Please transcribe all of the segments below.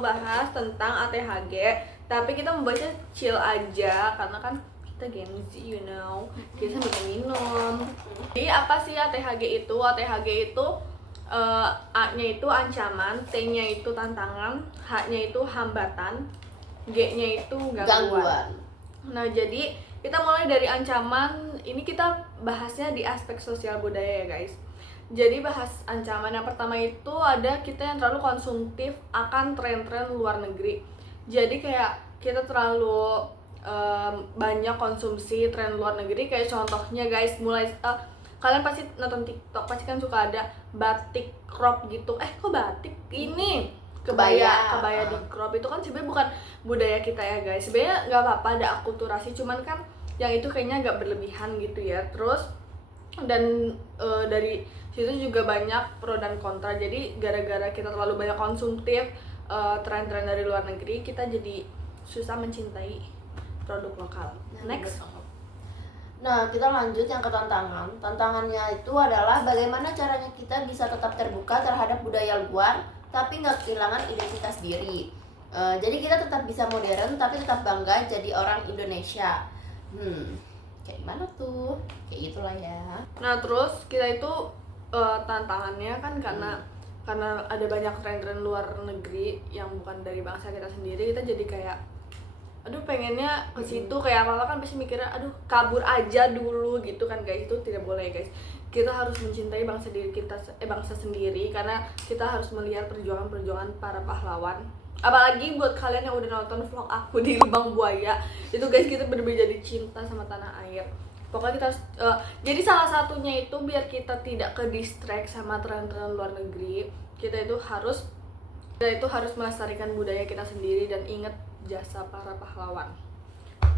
mau bahas tentang ATHG, tapi kita membahasnya chill aja karena kan kita Gen Z, kita sambil minum. Jadi apa sih ATHG itu? ATHG itu A-nya itu ancaman, T-nya itu tantangan, H-nya itu hambatan, G-nya itu gangguan. Nah, jadi kita mulai dari ancaman. Ini kita bahasnya di aspek sosial budaya ya guys. Jadi bahas ancaman yang pertama itu ada kita yang terlalu konsumtif akan tren-tren luar negeri. Jadi kayak kita terlalu banyak konsumsi tren luar negeri. Kayak contohnya guys, mulai kalian pasti nonton TikTok, pasti kan suka ada batik crop gitu. Kok batik? Ini kebaya di crop itu kan sebenarnya bukan budaya kita ya guys. Sebenarnya nggak apa-apa ada akulturasi, cuman kan yang itu kayaknya agak berlebihan gitu ya. Terus dan dari situ juga banyak pro dan kontra. Jadi gara-gara kita terlalu banyak konsumtif tren-tren dari luar negeri, kita jadi susah mencintai produk lokal. Next. Nah, kita lanjut yang ke tantangan. Tantangannya itu adalah bagaimana caranya kita bisa tetap terbuka terhadap budaya luar tapi nggak kehilangan identitas diri. Jadi kita tetap bisa modern tapi tetap bangga jadi orang Indonesia. Kayak gimana tuh? Kayak gitulah ya. Nah, terus kita itu tantangannya kan karena ada banyak tren-tren luar negeri yang bukan dari bangsa kita sendiri, kita jadi kayak aduh pengennya ke situ, kayak apa-apa kan pasti mikirnya aduh kabur aja dulu gitu kan guys. Itu tidak boleh guys. Kita harus mencintai bangsa sendiri karena kita harus melihat perjuangan para pahlawan. Apalagi buat kalian yang udah nonton vlog aku di Lubang Buaya, itu guys kita bener-bener jadi cinta sama tanah air. Pokoknya kita harus, jadi salah satunya itu biar kita tidak ke distract sama tren-tren luar negeri, kita itu harus melestarikan budaya kita sendiri dan ingat jasa para pahlawan.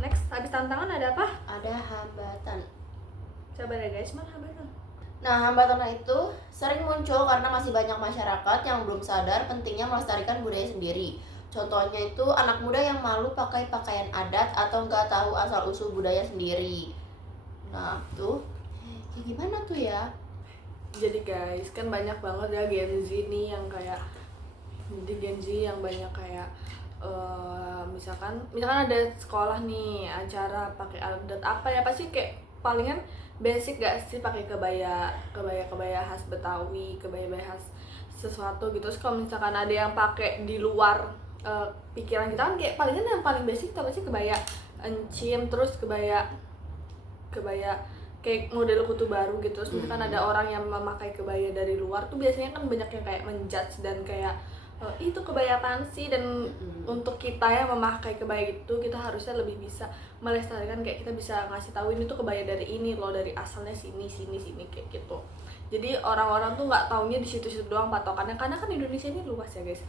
Next, habis tantangan ada apa? Ada hambatan. Coba deh guys, mana hambatan? Nah, hambatan itu sering muncul karena masih banyak masyarakat yang belum sadar pentingnya melestarikan budaya sendiri. Contohnya itu anak muda yang malu pakai pakaian adat atau nggak tahu asal-usul budaya sendiri. Nah, tuh kayak gimana tuh ya? Jadi guys, kan banyak banget ya Gen Z nih yang kayak, jadi Gen Z yang banyak kayak misalkan ada sekolah nih acara pakai adat apa ya, pasti kayak palingan basic gak sih pakai kebaya khas Betawi, kebaya khas sesuatu gitu. Terus kalau misalkan ada yang pakai di luar pikiran kita kan kayak palingan yang paling basic itu pasti kebaya encim, terus kebaya kayak model kutu baru gitu. Terus misalkan ada orang yang memakai kebaya dari luar tuh biasanya kan banyak yang kayak menjudge dan kayak itu kebaya apaan sih. Dan untuk kita yang memakai kebaya itu, kita harusnya lebih bisa melestarikan, kayak kita bisa ngasih tahu ini tuh kebaya dari ini loh, dari asalnya sini kayak gitu. Jadi orang-orang tuh nggak taunya di situ-situ doang patokannya, karena kan Indonesia ini luas ya guys.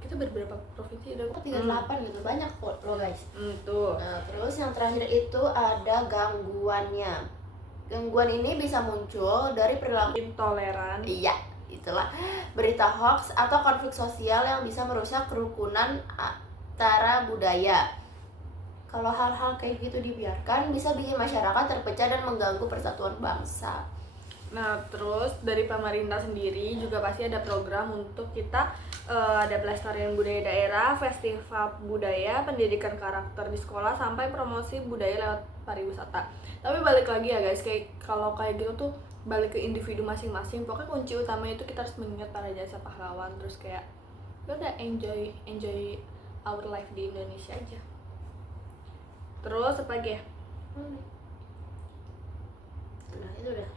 Kita berberapa provinsi? Ada 38 gitu, banyak kok lo guys. Tuh. Nah, terus yang terakhir itu ada gangguannya. Gangguan ini bisa muncul dari perilaku Intoleran. Iya, itulah berita hoax atau konflik sosial yang bisa merusak kerukunan antara budaya. Kalau hal-hal kayak gitu dibiarkan bisa bikin masyarakat terpecah dan mengganggu persatuan bangsa. Nah, terus dari pemerintah sendiri juga pasti ada program untuk kita ada pelestarian budaya daerah, festival budaya, pendidikan karakter di sekolah, sampai promosi budaya lewat pariwisata. Tapi balik lagi ya guys, kayak kalau kayak gitu tuh balik ke individu masing-masing. Pokoknya kunci utama itu kita harus mengingat para jasa pahlawan, terus kayak udah enjoy our life di Indonesia aja. Terus apa lagi ya? Ini udah.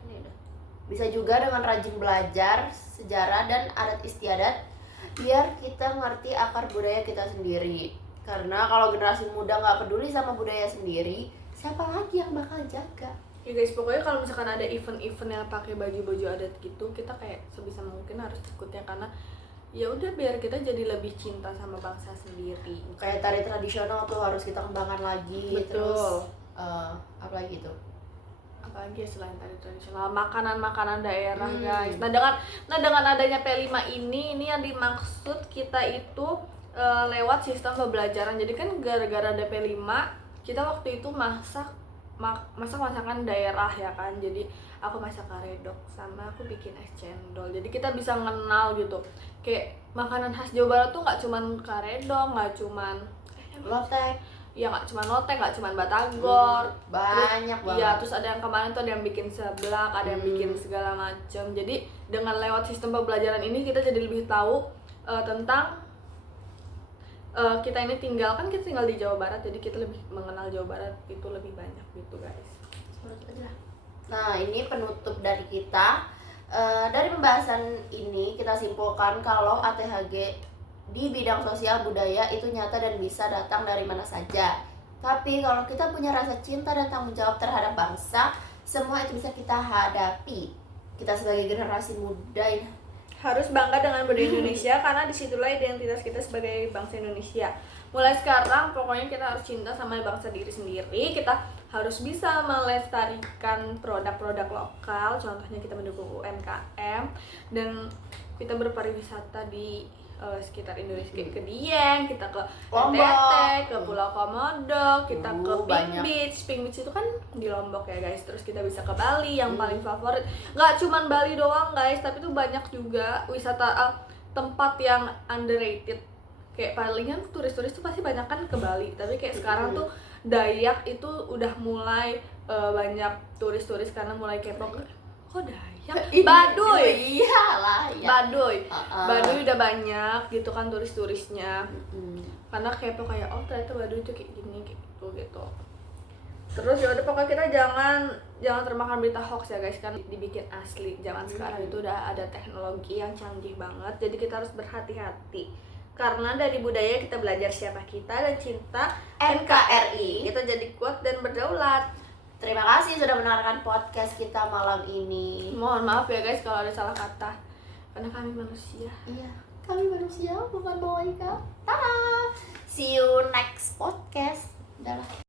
Bisa juga dengan rajin belajar sejarah dan adat istiadat biar kita ngerti akar budaya kita sendiri. Karena kalau generasi muda nggak peduli sama budaya sendiri, siapa lagi yang bakal jaga? Ya guys, pokoknya kalau misalkan ada event-event yang pakai baju-baju adat gitu, kita kayak sebisa mungkin harus ikutnya, karena ya udah biar kita jadi lebih cinta sama bangsa sendiri. Kayak tari tradisional tuh harus kita kembangkan lagi. Betul. Terus apa lagi tuh? Apalagi selain tari tradisional, makanan daerah guys. Nah dengan adanya P5 ini yang dimaksud kita itu lewat sistem pembelajaran. Jadi kan gara-gara ada P5, kita waktu itu masak masakan daerah ya kan. Jadi aku masak karedok sama aku bikin es cendol. Jadi kita bisa kenal gitu. Kayak makanan khas Jawa Barat tuh nggak cuman karedok, nggak cuman lotek, ya nggak cuman lotek, nggak cuman batagor. banyak banget. Iya, terus ada yang kemarin tuh ada yang bikin seblak, ada yang bikin segala macam. Jadi dengan lewat sistem pembelajaran ini kita jadi lebih tahu tentang kita ini kita tinggal di Jawa Barat, jadi kita lebih mengenal Jawa Barat itu lebih banyak gitu guys. Nah, ini penutup dari kita. Dari pembahasan ini kita simpulkan kalau ATHG di bidang sosial budaya itu nyata dan bisa datang dari mana saja. Tapi kalau kita punya rasa cinta dan tanggung jawab terhadap bangsa, semua itu bisa kita hadapi. Kita sebagai generasi muda harus bangga dengan budaya Indonesia karena disitulah identitas kita sebagai bangsa Indonesia. Mulai sekarang pokoknya kita harus cinta sama bangsa diri sendiri. Kita harus bisa melestarikan produk-produk lokal, contohnya kita mendukung UMKM dan kita berpariwisata di sekitar Indonesia, kayak ke Dieng, kita ke NTT, ke Pulau Komodo, kita ke Pink Beach itu kan di Lombok ya guys. Terus kita bisa ke Bali yang paling favorit. Nggak cuman Bali doang guys, tapi tuh banyak juga wisata tempat yang underrated. Kayak palingan turis-turis tuh pasti banyak kan ke Bali, tapi kayak sekarang tuh Dayak itu udah mulai banyak turis-turis karena mulai kepo. Kok Dayak? Baduy. Iyalah, ya. Baduy udah banyak gitu kan turis-turisnya. Karena kepo kayak ternyata Baduy itu kayak gini gitu. Terus ya udah pokoknya kita jangan termakan berita hoax ya guys, kan dibikin asli. Zaman sekarang itu udah ada teknologi yang canggih banget, jadi kita harus berhati-hati. Karena dari budaya kita belajar siapa kita dan cinta NKRI. Kita jadi kuat dan berdaulat. Terima kasih sudah mendengarkan podcast kita malam ini. Mohon maaf ya guys kalau ada salah kata, karena kami manusia. Iya, kami manusia bukan boneka. See you next podcast. Udah lah.